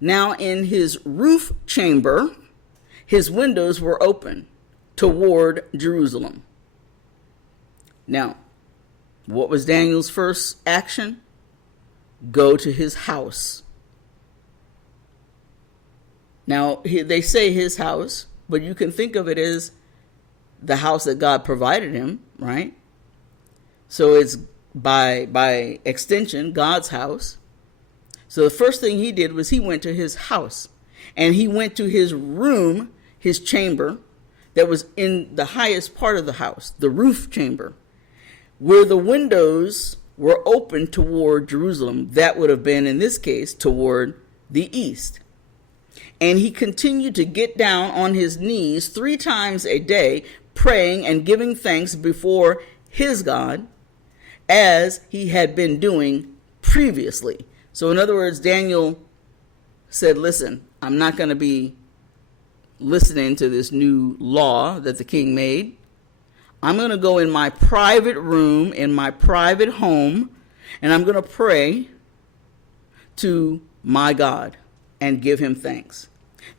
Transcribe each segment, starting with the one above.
Now in his roof chamber, his windows were open toward Jerusalem. Now, what was Daniel's first action? Go to his house. Now, they say his house, but you can think of it as the house that God provided him, right? So it's by extension, God's house. So the first thing he did was he went to his house, and he went to his room, his chamber, that was in the highest part of the house, the roof chamber, where the windows were open toward Jerusalem. That would have been, in this case, toward the east. And he continued to get down on his knees 3 times a day, praying and giving thanks before his God, as he had been doing previously. So in other words, Daniel said, listen, I'm not going to be listening to this new law that the king made. I'm going to go in my private room, in my private home, and I'm going to pray to my God and give him thanks.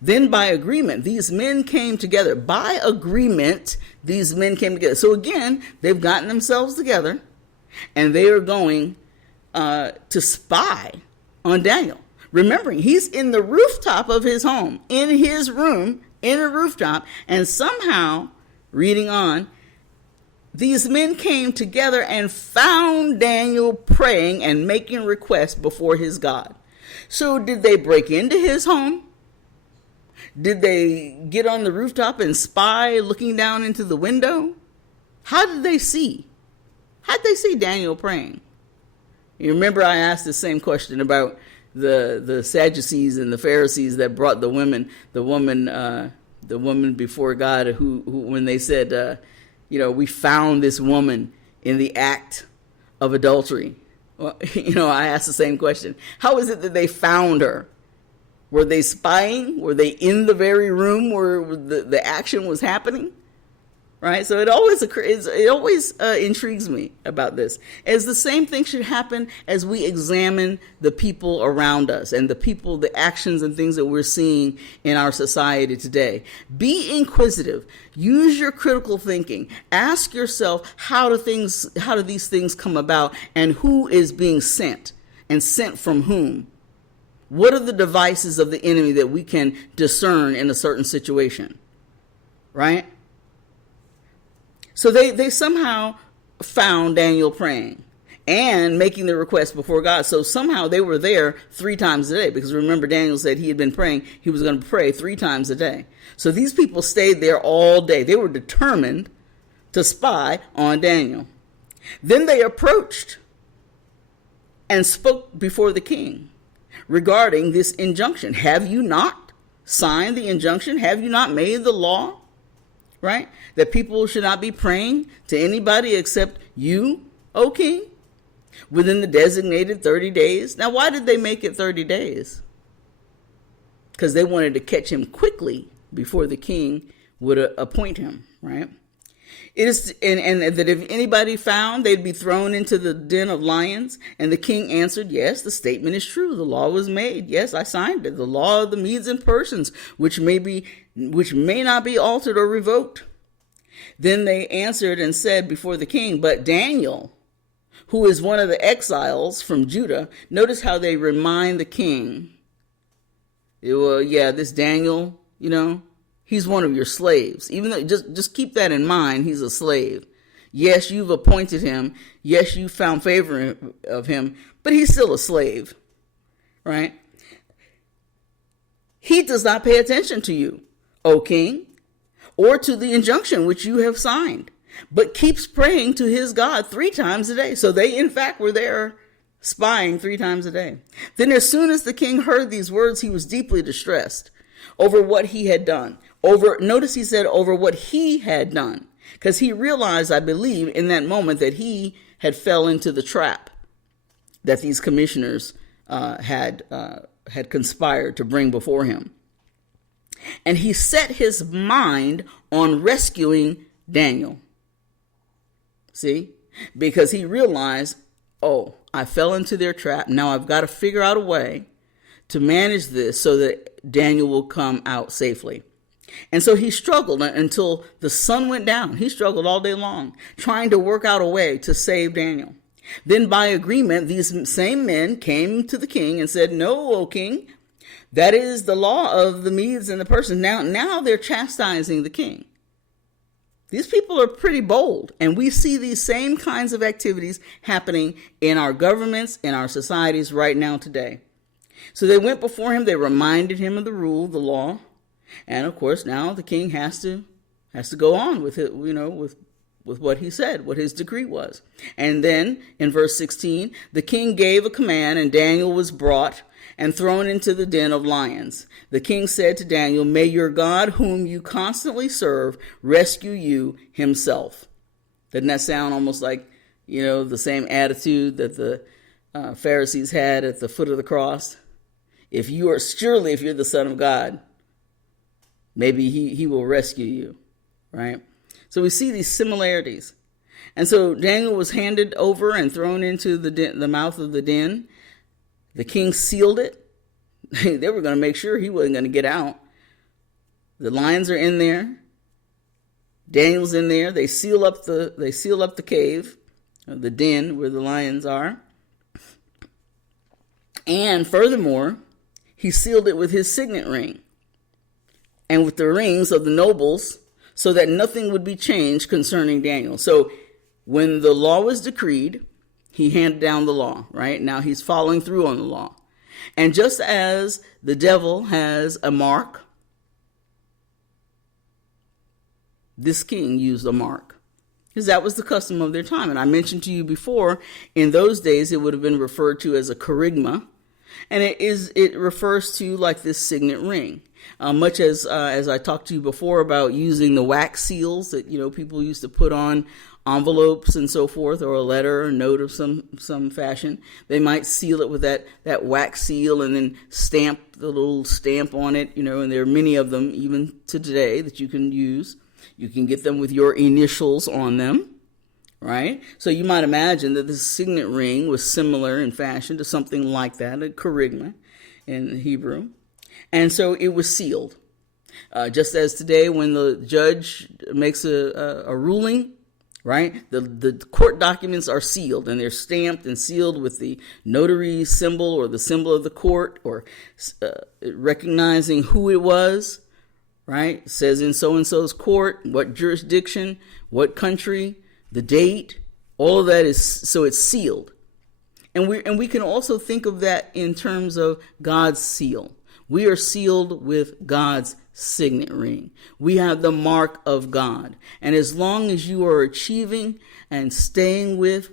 Then by agreement, these men came together. By agreement, these men came together. So again, they've gotten themselves together, and they are going to spy on Daniel. Remembering, he's in the rooftop of his home, in his room, in a rooftop, and somehow, reading on, these men came together and found Daniel praying and making requests before his God. So did they break into his home? Did they get on the rooftop and spy looking down into the window? How did they see? How did they see Daniel praying? You remember I asked the same question about the Sadducees and the Pharisees that brought the woman before God, who when they said, we found this woman in the act of adultery. Well, I asked the same question. How is it that they found her? Were they spying? Were they in the very room where the action was happening? Right? So it always intrigues me about this. As the same thing should happen as we examine the people around us and the actions and things that we're seeing in our society today. Be inquisitive. Use your critical thinking. Ask yourself, how do these things come about, and who is being sent, and sent from whom? What are the devices of the enemy that we can discern in a certain situation? Right? So they somehow found Daniel praying and making the request before God. So somehow they were there 3 times a day, because remember, Daniel said he had been praying. He was going to pray 3 times a day. So these people stayed there all day. They were determined to spy on Daniel. Then they approached and spoke before the king regarding this injunction. Have you not signed the injunction? Have you not made the law? Right? That people should not be praying to anybody except you, O king, within the designated 30 days. Now, why did they make it 30 days? Because they wanted to catch him quickly before the king would appoint him, right? It is, and that if anybody found, they'd be thrown into the den of lions. And the king answered, yes, the statement is true. The law was made. Yes, I signed it. The law of the Medes and Persians, which may not be altered or revoked. Then they answered and said before the king, but Daniel, who is one of the exiles from Judah, notice how they remind the king, well, yeah, this Daniel, he's one of your slaves. Even though, just keep that in mind, he's a slave. Yes, you've appointed him. Yes, you found favor of him, but he's still a slave, right? He does not pay attention to you, O king, or to the injunction which you have signed, but keeps praying to his God 3 times a day. So they, in fact, were there spying 3 times a day. Then as soon as the king heard these words, he was deeply distressed over what he had done. Notice he said over what he had done, because he realized, I believe, in that moment that he had fell into the trap that these commissioners had conspired to bring before him. And he set his mind on rescuing Daniel. See? Because he realized, I fell into their trap. Now I've got to figure out a way to manage this so that Daniel will come out safely. And so he struggled until the sun went down. He struggled all day long, trying to work out a way to save Daniel. Then by agreement, these same men came to the king and said, "No, O king, that is the law of the Medes and the Persians." Now they're chastising the king. These people are pretty bold, and we see these same kinds of activities happening in our governments, in our societies right now today. So they went before him, they reminded him of the rule, the law, and of course now the king has to go on with it, with what he said, what his decree was. And then in verse 16, the king gave a command, and Daniel was brought and thrown into the den of lions. The king said to Daniel, "May your God, whom you constantly serve, rescue you himself." Doesn't that sound almost like, the same attitude that the Pharisees had at the foot of the cross? If you're the Son of God, maybe he will rescue you, right? So we see these similarities. And so Daniel was handed over and thrown into the mouth of the den. The king sealed it. They were going to make sure he wasn't going to get out. The lions are in there. Daniel's in there. They seal up the cave, the den where the lions are. And furthermore, he sealed it with his signet ring and with the rings of the nobles, so that nothing would be changed concerning Daniel. So when the law was decreed, he handed down the law, right? Now he's following through on the law. And just as the devil has a mark, this king used a mark, because that was the custom of their time. And I mentioned to you before, in those days, it would have been referred to as a kerygma. And it refers to like this signet ring. Much as I talked to you before about using the wax seals that, people used to put on envelopes and so forth, or a letter or note of some fashion. They might seal it with that wax seal and then stamp the little stamp on it, and there are many of them even to today that you can use. You can get them with your initials on them, right? So you might imagine that this signet ring was similar in fashion to something like that, a kerygma in Hebrew. And so it was sealed. Just as today when the judge makes a ruling, right? The court documents are sealed, and they're stamped and sealed with the notary symbol or the symbol of the court, or recognizing who it was, right? It says in so-and-so's court, what jurisdiction, what country, the date, all of that so it's sealed. And we can also think of that in terms of God's seal. We are sealed with God's signet ring. We have the mark of God. And as long as you are achieving and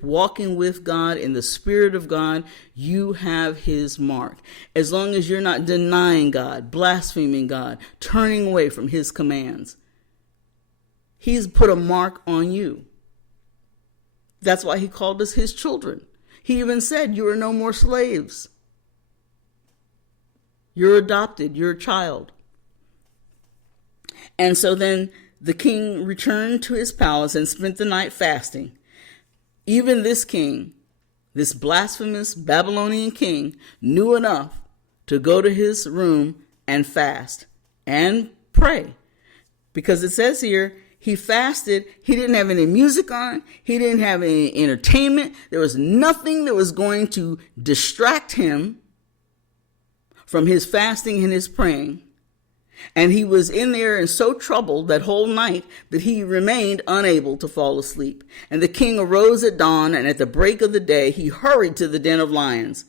walking with God in the Spirit of God, you have his mark. As long as you're not denying God, blaspheming God, turning away from his commands, he's put a mark on you. That's why he called us his children. He even said, "You are no more slaves. You're adopted. You're a child." And so then the king returned to his palace and spent the night fasting. Even this king, this blasphemous Babylonian king, knew enough to go to his room and fast and pray. Because it says here, he fasted. He didn't have any music on. He didn't have any entertainment. There was nothing that was going to distract him from his fasting and his praying. And he was in there and so troubled that whole night that he remained unable to fall asleep. And the king arose at dawn, and at the break of the day, he hurried to the den of lions.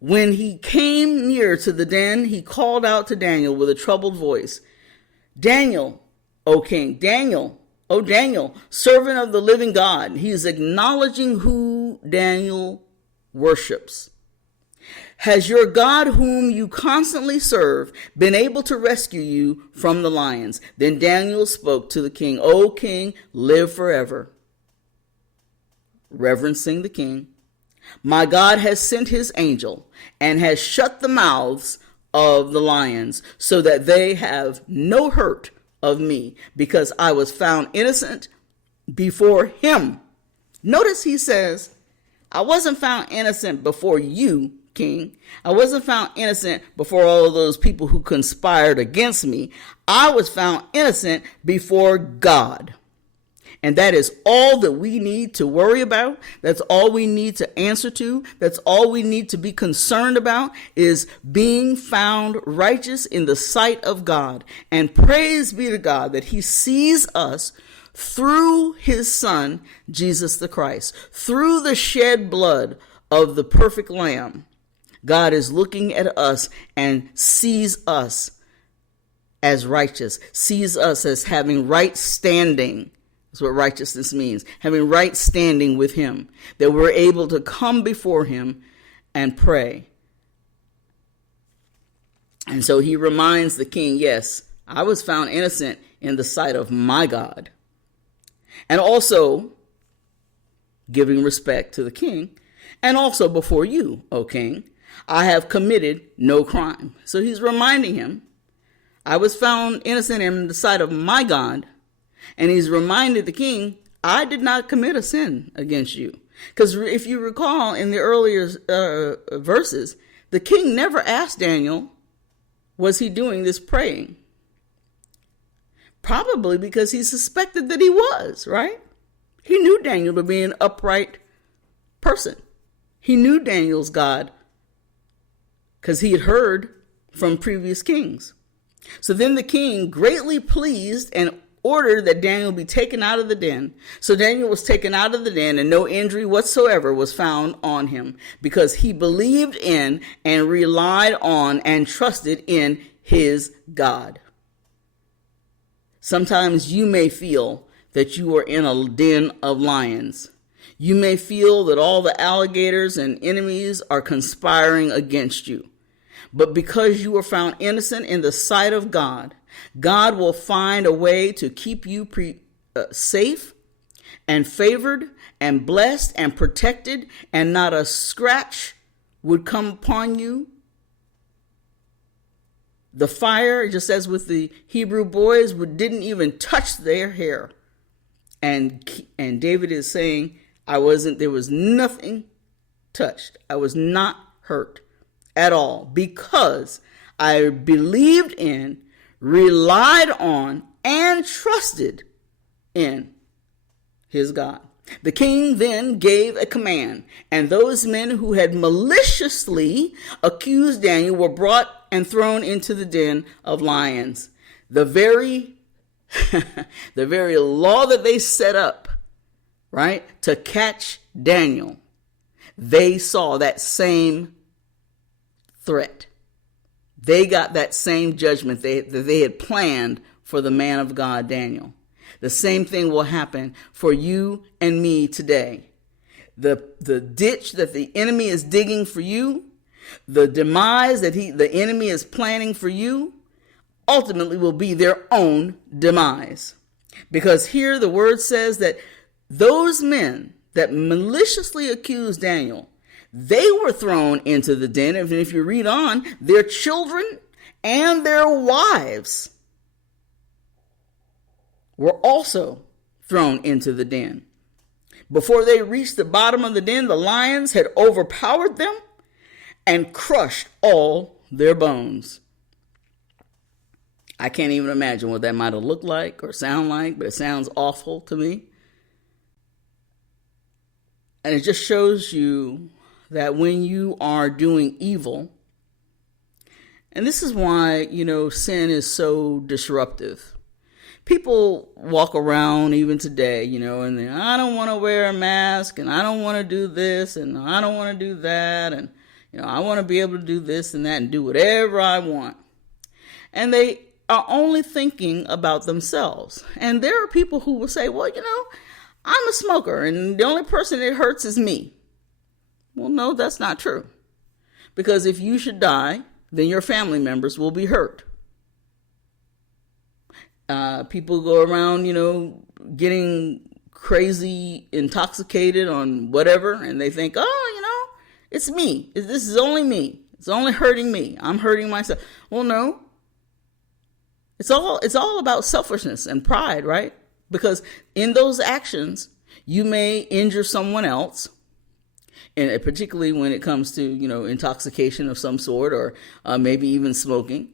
When he came near to the den, he called out to Daniel with a troubled voice, "Daniel, O king, Daniel, O Daniel, servant of the living God." He is acknowledging who Daniel worships. "Has your God, whom you constantly serve, been able to rescue you from the lions?" Then Daniel spoke to the king, "O king, live forever." Reverencing the king, "My God has sent his angel and has shut the mouths of the lions so that they have no hurt of me, because I was found innocent before him." Notice he says, I wasn't found innocent before you, king. I wasn't found innocent before all of those people who conspired against me. I was found innocent before God. And that is all that we need to worry about. That's all we need to answer to. That's all we need to be concerned about, is being found righteous in the sight of God. And praise be to God that he sees us through his son, Jesus the Christ, through the shed blood of the perfect Lamb. God is looking at us and sees us as righteous, sees us as having right standing. That's what righteousness means, having right standing with him, that we're able to come before him and pray. And so he reminds the king, yes, I was found innocent in the sight of my God. And also giving respect to the king, and also before you, O king, I have committed no crime. So he's reminding him, I was found innocent in the sight of my God. And he's reminded the king, I did not commit a sin against you. Because if you recall in the earlier verses, the king never asked Daniel, was he doing this praying? Probably because he suspected that he was, right? He knew Daniel to be an upright person. He knew Daniel's God because he had heard from previous kings. So then the king, greatly pleased, and ordered that Daniel be taken out of the den. So Daniel was taken out of the den, and no injury whatsoever was found on him, because he believed in and relied on and trusted in his God. Sometimes you may feel that you are in a den of lions. You may feel that all the alligators and enemies are conspiring against you. But because you are found innocent in the sight of God, God will find a way to keep you safe and favored and blessed and protected, and not a scratch would come upon you. The fire, just as with the Hebrew boys, didn't even touch their hair. And David is saying, there was nothing touched. I was not hurt at all, because I believed in, relied on, and trusted in his God. The king then gave a command, and those men who had maliciously accused Daniel were brought and thrown into the den of lions. The very law that they set up, right, to catch Daniel, they saw that same threat. They got that same judgment that they had planned for the man of God, Daniel. The same thing will happen for you and me today. The ditch that the enemy is digging for you, the demise that the enemy is planning for you, ultimately will be their own demise. Because here the word says that those men that maliciously accused Daniel, they were thrown into the den. And if you read on, their children and their wives were also thrown into the den. Before they reached the bottom of the den, the lions had overpowered them and crushed all their bones. I can't even imagine what that might have looked like or sound like, but it sounds awful to me. And it just shows you that when you are doing evil, and this is why, sin is so disruptive. People walk around even today, and they, I don't want to wear a mask, and I don't want to do this, and I don't want to do that, and, I want to be able to do this and that and do whatever I want. And they are only thinking about themselves. And there are people who will say, well, I'm a smoker, and the only person it hurts is me. Well, no, that's not true. Because if you should die, then your family members will be hurt. People go around, getting crazy, intoxicated on whatever, and they think, it's me. This is only me. It's only hurting me. I'm hurting myself. Well, no. It's all about selfishness and pride, right? Because in those actions, you may injure someone else. and particularly when it comes to, intoxication of some sort, or maybe even smoking.